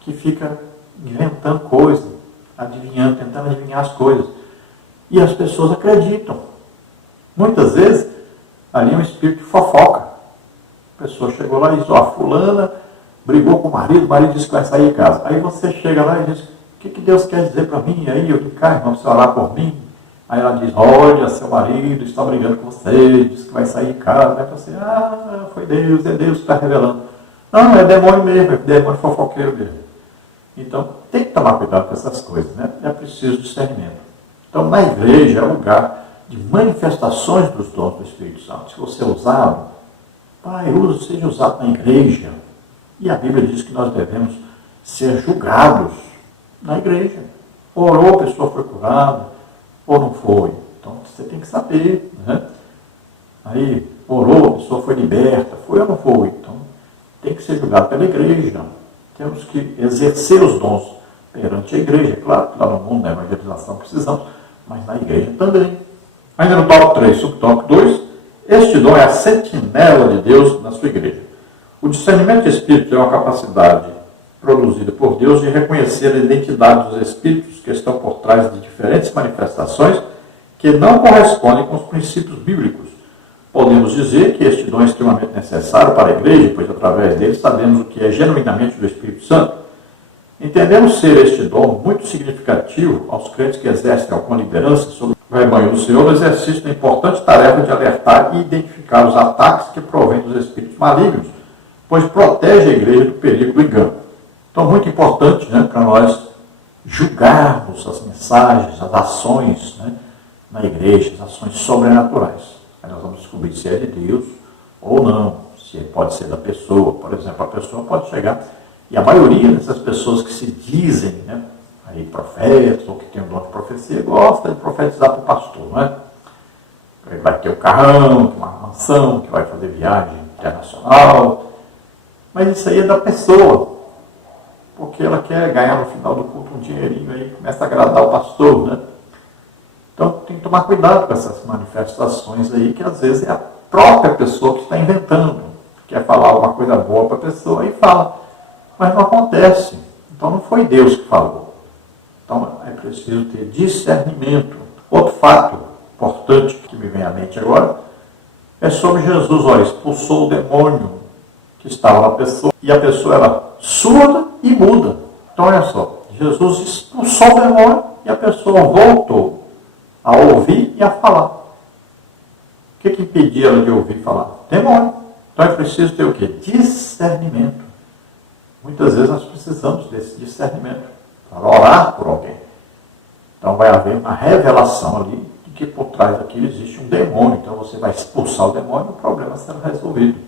que fica inventando coisas, adivinhando, tentando adivinhar as coisas. E as pessoas acreditam. Muitas vezes, ali é um espírito de fofoca. A pessoa chegou lá e diz, ó, fulana brigou com o marido disse que vai sair de casa. Aí você chega lá e diz, o que Deus quer dizer para mim? Aí eu digo, cara, irmão, você orar por mim? Aí ela diz, olha, seu marido está brigando com você, diz que vai sair de casa. Aí você, foi Deus, é Deus que está revelando. Não, é demônio mesmo, é demônio fofoqueiro mesmo. Então, tem que tomar cuidado com essas coisas, né? É preciso discernimento. Então, na igreja é lugar de manifestações dos dons do Espírito Santo. Se você usá-lo, seja usado na igreja. E a Bíblia diz que nós devemos ser julgados na igreja. Orou, a pessoa foi curada, ou não foi. Então, você tem que saber, né? Aí, orou, a pessoa foi liberta, foi ou não foi. Então, tem que ser julgado pela igreja. Temos que exercer os dons perante a igreja. Claro que lá no mundo, na evangelização, precisamos, mas na igreja também. Ainda no tópico 3, subtópico 2, este dom é a sentinela de Deus na sua igreja. O discernimento de espírito é uma capacidade produzida por Deus de reconhecer a identidade dos espíritos que estão por trás de diferentes manifestações que não correspondem com os princípios bíblicos. Podemos dizer que este dom é extremamente necessário para a igreja, pois através dele sabemos o que é genuinamente do Espírito Santo. Entendemos ser este dom muito significativo aos crentes que exercem alguma liderança sobre o rebanho do Senhor no exercício da importante tarefa de alertar e identificar os ataques que provêm dos espíritos malignos, pois protege a igreja do perigo do engano. Então, muito importante, né, para nós julgarmos as mensagens, as ações, né, na igreja, as ações sobrenaturais. Aí nós vamos descobrir se é de Deus ou não, se pode ser da pessoa. Por exemplo, a pessoa pode chegar, e a maioria dessas pessoas que se dizem, né, aí profetas, ou que tem o dom de profecia, gosta de profetizar para o pastor, né? Ele vai ter um carrão, uma mansão, que vai fazer viagem internacional. Mas isso aí é da pessoa, porque ela quer ganhar no final do culto um dinheirinho aí, começa a agradar o pastor, né? Então tem que tomar cuidado com essas manifestações aí, que às vezes é a própria pessoa que está inventando, quer falar alguma coisa boa para a pessoa e fala, mas não acontece. Então não foi Deus que falou. Então é preciso ter discernimento. Outro fato importante que me vem à mente agora é sobre Jesus. Olha, expulsou o demônio que estava na pessoa, e a pessoa era surda e muda. Então olha só, Jesus expulsou o demônio e a pessoa voltou a ouvir e a falar. O que impedia ela de ouvir e falar? Demônio. Então é preciso ter o quê? Discernimento. Muitas vezes nós precisamos desse discernimento para orar por alguém. Então vai haver uma revelação ali de que por trás daquilo existe um demônio. Então você vai expulsar o demônio e o problema será resolvido.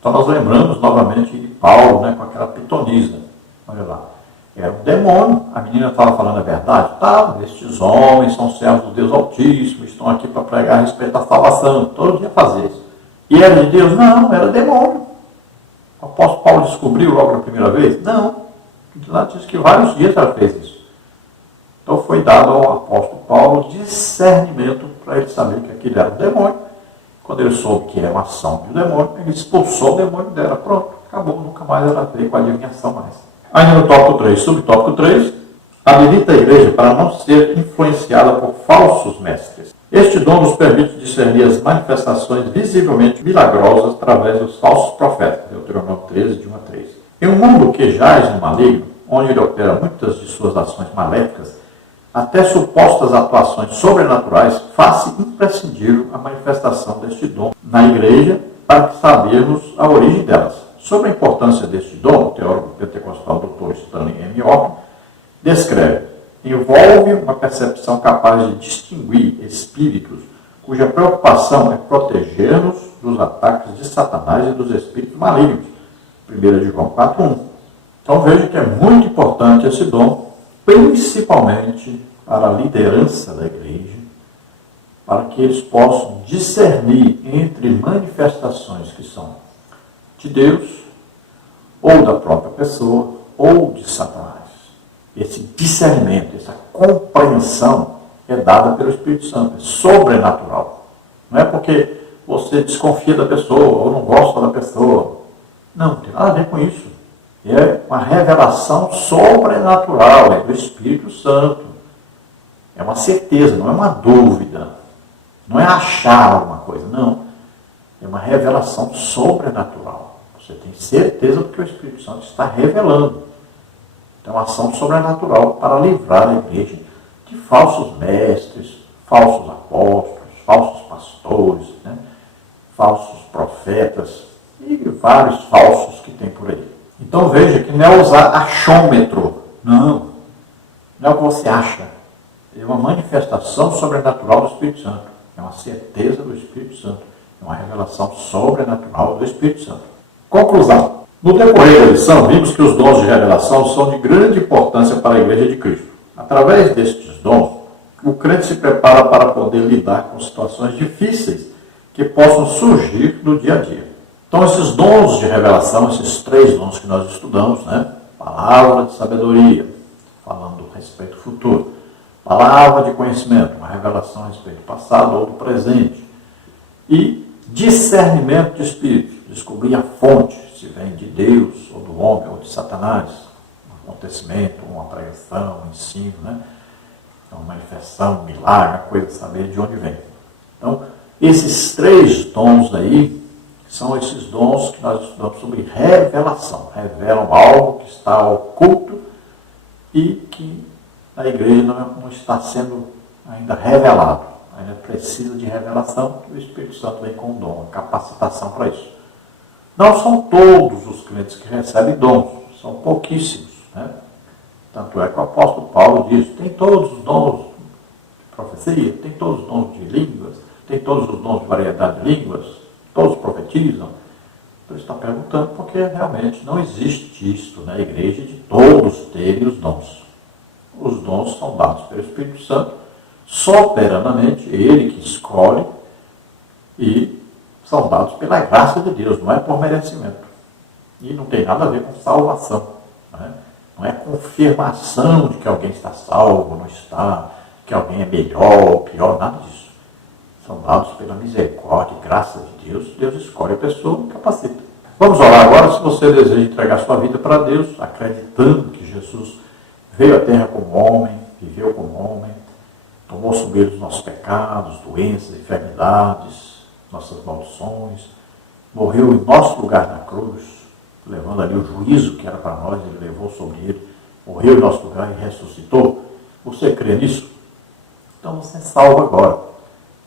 Então nós lembramos novamente de Paulo, né, com aquela pitonisa. Olha lá. Era um demônio. A menina estava falando a verdade? Estava. Estes homens são servos do Deus Altíssimo, estão aqui para pregar a respeito da salvação. Todo dia fazia isso. E era de Deus? Não, era demônio. O apóstolo Paulo descobriu logo na primeira vez? Não. Lá diz que vários dias ela fez isso. Então foi dado ao apóstolo Paulo discernimento para ele saber que aquilo era um demônio. Quando ele soube que era uma ação de um demônio, ele expulsou o demônio dela. Pronto, acabou, nunca mais ela veio com a adivinhação mais. Ainda no tópico 3, subtópico 3, habilita a igreja para não ser influenciada por falsos mestres. Este dom nos permite discernir as manifestações visivelmente milagrosas através dos falsos profetas. Deuteronômio 13, de 1 a 3. Em um mundo que jaz no maligno, onde ele opera muitas de suas ações maléficas, até supostas atuações sobrenaturais, faz-se imprescindível a manifestação deste dom na igreja para que sabermos a origem delas. Sobre a importância deste dom, o teólogo pentecostal Dr. Stanley M. Orton descreve: envolve uma percepção capaz de distinguir espíritos cuja preocupação é proteger-nos dos ataques de Satanás e dos espíritos malignos. 1 João 4:1. Então veja que é muito importante esse dom, principalmente para a liderança da igreja, para que eles possam discernir entre manifestações que são de Deus, ou da própria pessoa, ou de Satanás. Esse discernimento, essa compreensão é dada pelo Espírito Santo, é sobrenatural. Não é porque você desconfia da pessoa, ou não gosta da pessoa. Não tem nada a ver com isso. É uma revelação sobrenatural, é do Espírito Santo. É uma certeza, não é uma dúvida. Não é achar alguma coisa, não. É uma revelação sobrenatural. Você tem certeza do que o Espírito Santo está revelando. Então, é uma ação sobrenatural para livrar a igreja de falsos mestres, falsos apóstolos, falsos pastores, né? Falsos profetas e vários falsos que tem por aí. Então veja que não é usar achômetro. Não. Não é o que você acha. É uma manifestação sobrenatural do Espírito Santo. É uma certeza do Espírito Santo. É uma revelação sobrenatural do Espírito Santo. Conclusão. No decorrer da lição, vimos que os dons de revelação são de grande importância para a Igreja de Cristo. Através destes dons, o crente se prepara para poder lidar com situações difíceis que possam surgir no dia a dia. Então, esses dons de revelação, esses 3 dons que nós estudamos, né? Palavra de sabedoria, falando a respeito do futuro. Palavra de conhecimento, uma revelação a respeito do passado ou do presente. E discernimento de espírito, descobrir a fonte, se vem de Deus, ou do homem, ou de Satanás. Um acontecimento, uma pregação, um ensino, né? Uma manifestação, um milagre, a coisa de saber de onde vem. Então, esses 3 dons aí, são esses dons que nós estudamos sobre revelação. Revelam algo que está oculto e que na igreja não está sendo ainda revelado. Ainda precisa de revelação, que o Espírito Santo vem com o dom, a capacitação para isso. Não são todos os crentes que recebem dons, são pouquíssimos. Né? Tanto é que o apóstolo Paulo diz: tem todos os dons de profecia, tem todos os dons de línguas, tem todos os dons de variedade de línguas, todos profetizam. Então ele está perguntando porque realmente não existe isso na igreja de todos terem os dons. Os dons são dados pelo Espírito Santo, soberanamente, ele que escolhe, e são dados pela graça de Deus, não é por merecimento. E não tem nada a ver com salvação. Não é confirmação de que alguém está salvo, não está, que alguém é melhor ou pior, nada disso. São dados pela misericórdia e graça de Deus. Deus escolhe a pessoa e capacita. Vamos orar agora. Se você deseja entregar sua vida para Deus, acreditando que Jesus veio à terra como homem, viveu como homem, tomou sobre ele os nossos pecados, doenças, enfermidades, nossas maldições, morreu em nosso lugar na cruz, levando ali o juízo que era para nós, ele levou sobre ele, morreu em nosso lugar e ressuscitou. Você crê nisso? Então você é salvo agora.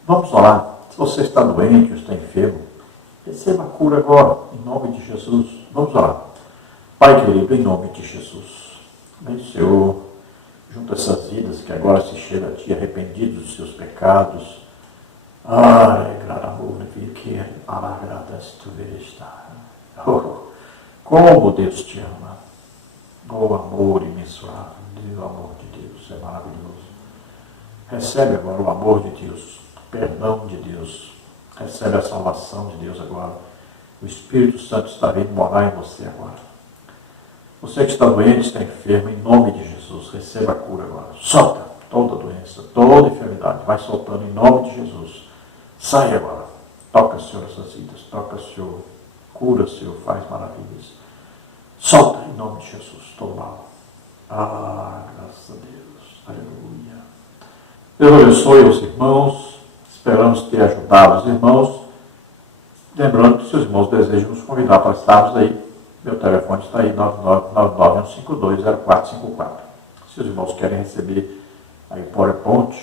Vamos orar. Se você está doente ou está enfermo, receba a cura agora, em nome de Jesus. Vamos orar. Pai querido, em nome de Jesus. Bem, Senhor, junto a essas vidas que agora se chegam a ti arrependidos dos seus pecados. Ai, amor, que alagradas tu verestar. Oh, como Deus te ama. Oh, amor imensurável. O amor de Deus é maravilhoso. Recebe agora o amor de Deus, o perdão de Deus. Recebe a salvação de Deus agora. O Espírito Santo está vindo morar em você agora. Você que está doente, está enfermo, em nome de Jesus, receba a cura agora. Solta toda doença, toda enfermidade. Vai soltando em nome de Jesus. Sai agora. Toca, Senhor, essas vidas. Toca, Senhor. Cura, Senhor. Faz maravilhas. Solta em nome de Jesus todo mal. Ah, graças a Deus. Aleluia. Deus abençoe os irmãos. Esperamos ter ajudado os irmãos. Lembrando que se os irmãos desejam nos convidar para estarmos aí, meu telefone está aí, 99951520454. Se os irmãos querem receber aí o PowerPoint,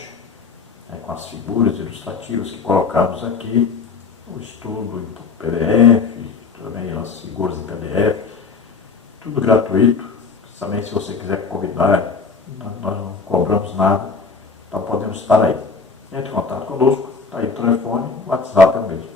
com as figuras ilustrativas que colocamos aqui, o estudo em PDF, também as figuras em PDF, tudo gratuito. Também se você quiser convidar, nós não cobramos nada, então podemos estar aí. Entre em contato conosco, está aí o telefone, o WhatsApp é o mesmo.